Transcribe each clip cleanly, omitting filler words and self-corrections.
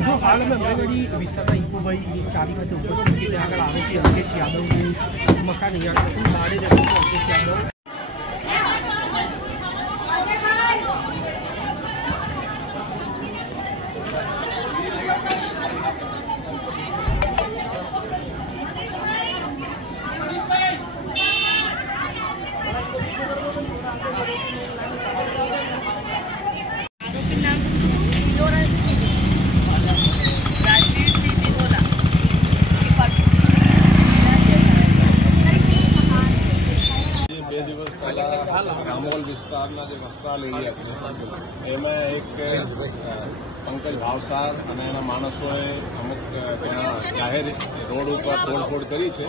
जो हाल में बड़ी विस्तार इकोभाई चाली में उपस्थित है आगे आरोपी अंकेश यादव मकान भाड़े अंकेश यादव रामोल विस्ताરના જે વસ્ત્રાલ એરિયા છે એમાં એક પંકજ ભાવસાર અને એના માણસોએ અમુક ત્યાં જાહેર રોડ ઉપર તોડફોડ કરી છે.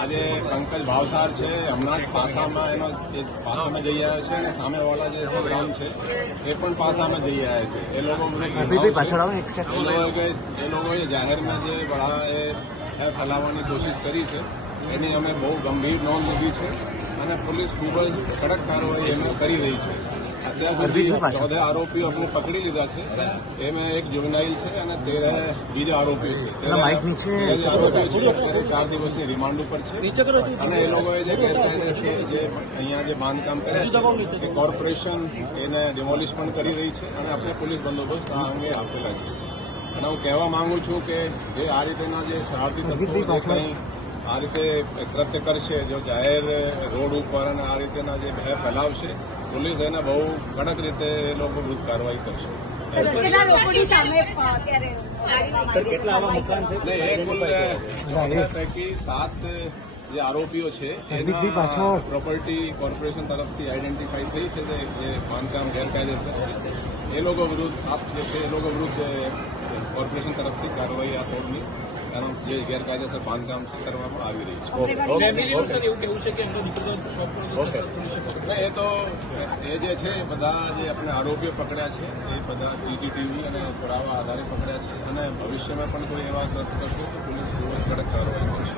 આજે પંકજ ભાવસાર છે હમણાં જ પાસામાં એનો પાસામાં જઈ આવ્યા છે અને સામેવાળા જે ગ્રામ છે એ પણ પાસામાં જઈ આવ્યા છે. એ લોકોએ જાહેરમાં જે બળા એ ફેલાવવાની કોશિશ કરી છે એની અમે બહુ ગંભીર નોંધ લીધી છે અને પોલીસ ખૂબ જ કડક કાર્યવાહી એમાં કરી રહી છે. અત્યાર સુધી 14 આરોપીઓ આપણે પકડી લીધા છે. એમાં એક જુવેનાઇલ છે અને 13 બીજા આરોપીઓ છે. 13 આરોપીઓ છે અત્યારે 4 દિવસની રિમાન્ડ ઉપર છે અને એ લોકોએ જે ગેરકાયદેસર જે અહીંયા જે બાંધકામ કર્યા છે એ કોર્પોરેશન એને ડિમોલિશ પણ કરી રહી છે અને આપણે પોલીસ બંદોબસ્ત આ અંગે આપેલા છે. અને હું કહેવા માંગુ છું કે જે આ રીતેના જે શરારતી તત્વો કંઈ આ રીતે કૃત્ય કરશે, જો જાહેર રોડ ઉપર અને આ રીતેના જે ભય ફેલાવશે, પોલીસ એને બહુ કડક રીતે એ લોકો વિરુદ્ધ કાર્યવાહી કરશે. એ કુલ પૈકી 7 જે આરોપીઓ છે એના પ્રોપર્ટી કોર્પોરેશન તરફથી આઈડેન્ટિફાઈ થઈ છે જે બાંધકામ ગેરકાયદેસર છે. એ લોકો વિરુદ્ધ 7 જે છે એ લોકો વિરુદ્ધ કોર્પોરેશન તરફથી કાર્યવાહી આ તોડની કારણ જે ગેરકાયદેસર બાંધકામ કરવામાં આવી રહી છે. એ તો એ જે છે બધા જે આપણે આરોપીઓ પકડ્યા છે એ બધા સીસીટીવી અને પુરાવા આધારે પકડ્યા છે અને ભવિષ્યમાં પણ કોઈ એવા કરશે તો પોલીસ કડક કાર્યવાહી કરશે.